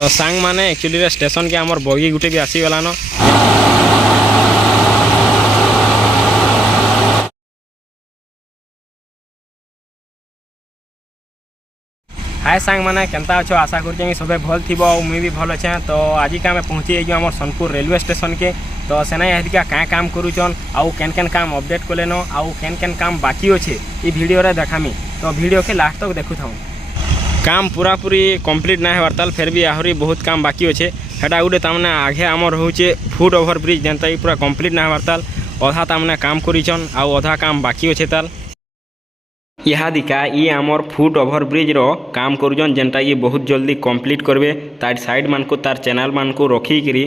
तो सांग माने एक्चुअली स्टेशन के आमर बगी गुटे भी आसीगलान। हाय सांग माने केनता अच्छो, आशा कर सबे भल थी मुई भी भल अच्छे। तो आज का आम पहुँची आम सोनपुर रेलवे स्टेशन के। तो सेना यदिका क्या काम करूचन आउ केन केन काम अपडेट कलेन आउ केन केन काम बाकी अच्छे ये वीडियो रे देखामी। तो वीडियो के लास्ट तक देखु था। काम पूरा पूरी कंप्लीट ना होवार ताल फिर भी आहरी बहुत काम बाकी अच्छे। हेटा गोटे तमने आगे आमर होचे फुट ओवर ब्रिज जेनता पूरा कंप्लीट ना होवार ताल अधा तमने काम करिछन आउ अधा काम बाकी अच्छे ताल। यहाँ दिका ये आमर फुट ओवर ब्रिज रो काम करुछन जेनटा ये बहुत जल्दी कंप्लीट करबे। तार साइड मान को तार चैनल मान को रखिकी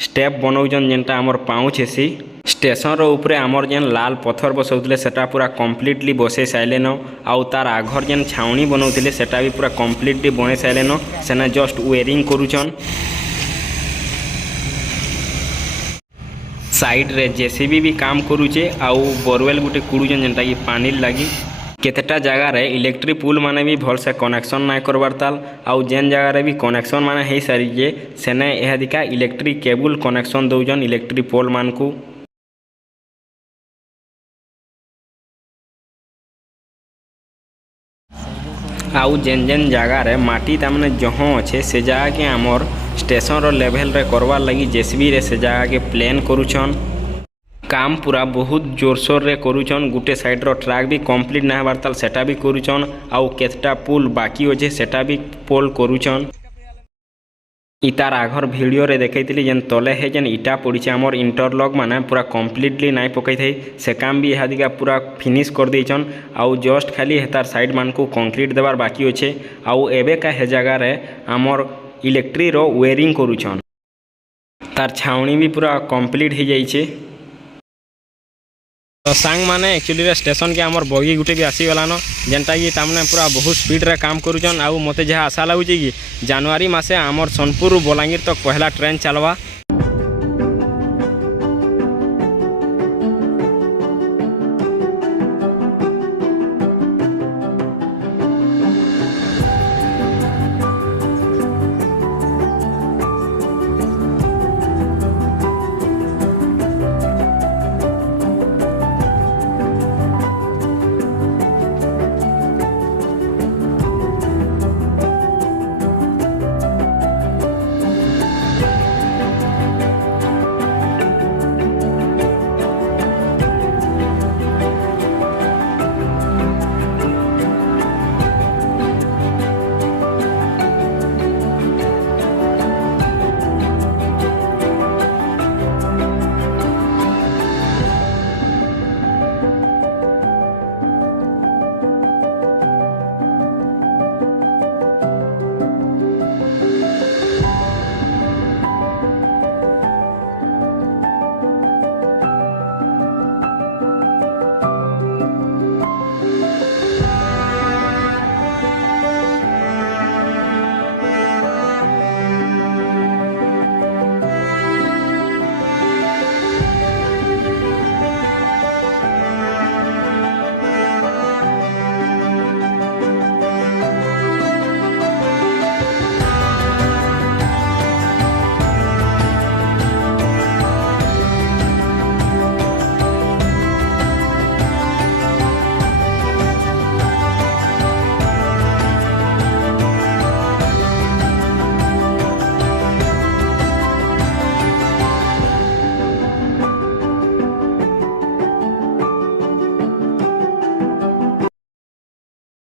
स्टेप बनौछन जेनटा आमर पाउछ हेसी। स्टेशन रो ऊपर आमर जेन लाल पत्थर बसौले सेटा पूरा कम्प्लीटली बसई साइलेन आउ तार आघर जेन छाउनी बनौले सेटा भी पूरा कम्प्लीटली बने साइलेन। सेना जस्ट वेयरिंग करुछन। साइड रे जेसीबी भी काम करुचे आउ बोरवेल गुटे कुड़ुछन जेनटा कि पानी लगी। केतेटा जगह रे इलेक्ट्रिक पुल माने भी भल से कनेक्शन ना करबार ताल आउ जेन जगह रे भी कनेक्शन माने हे सारी जे सेने यह दिका इलेक्ट्रिक केबल कनेक्शन दौजन इलेक्ट्रिक पोल मान को। आउ जेन जेन जगह रे माटी तामने जहाँ अच्छे से जगह के आमर स्टेशन रो लेवल रे करवार लगी जेसीबी रे से जगह के प्लेन करुछन। काम पूरा बहुत जोरसोर रे करुछन। गुटे साइड रो ट्रैक भी कंप्लीट ना होबार ताल सेटा भी करुछन आउ केतटा पुल बाकी अच्छे सेटा भी पोल करुछन। इतार आघर वीडियो रे देखैतिली जेन तले है जेन इटा पड़ीछे आमर इंटरलॉक माने पूरा कंप्लीटली नाइ पकई थे से काम भी यहाँ दिका पूरा फिनिश कर देछन आउ जस्ट खाली हेतार साइड मान को कंक्रीट देवार बाकी अच्छे आउ एबे का हे जगह रे आमर इलेक्ट्रिक रो वेयरिंग करुछन। तार छाउनी भी पूरा कंप्लीट हो जाइछे। तो सांग माने एक्चुअली स्टेशन के आमर बगी गुटे भी आसीगलान जेनटा कि तामने पूरा बहुत स्पीड रे काम करुछन आउ मते जहाँ आशा लगुचे कि जनवरी मासे आमर सोनपुर बलांगीर तक पहला ट्रेन चलवा।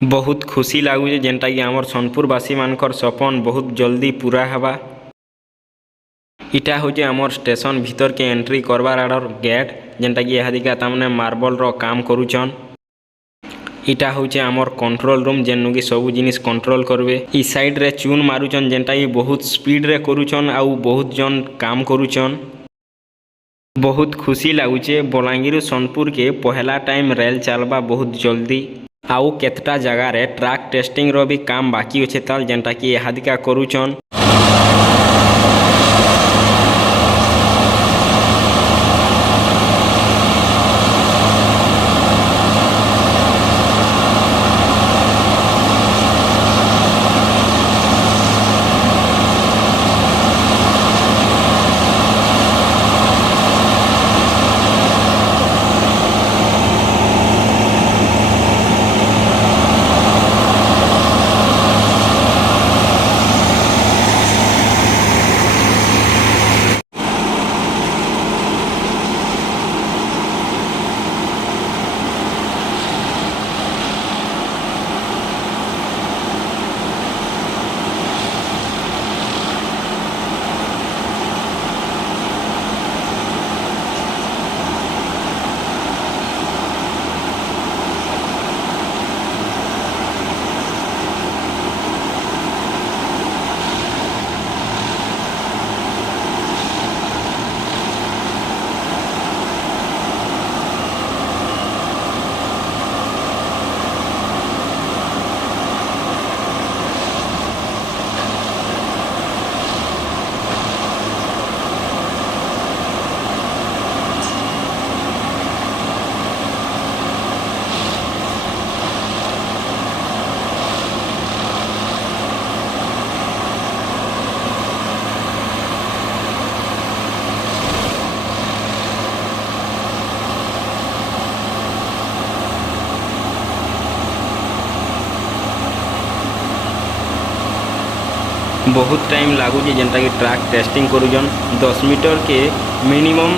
बहुत खुशी लगुचे जेनटा कि आमर सोनपुरवासी मानकर सपन बहुत जल्दी पूरा हवा। इटा हूँ आमर स्टेशन भीतर के एंट्री करवार आड़र गेट जेनटा कि यहाँ दिका तामने मार्बल रो काम करुछन। इटा हूँ आमर कंट्रोल रूम जेनु कि सबू जिनिस कंट्रोल करबे। इ साइड रे चून मारुछन जेनटा कि बहुत स्पीड रे करुछन आउ बहुत जन काम करुछन। बहुत खुशी लगुचे बलांगीर सोनपुर के पहला टाइम रेल चलबा बहुत जल्दी आउ केतटा जगह रे ट्रैक टेस्टिंग रो भी काम बाकी अच्छे ताल जेनटा कि यहाँ दिका करुछन। बहुत टाइम लगुच जेनटा कि ट्रैक टेस्टिंग करूछन 10 मीटर के मिनिमम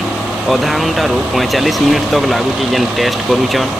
आधा घंटा रू 45 मिनट तक लगुच जेन टेस्ट करूछन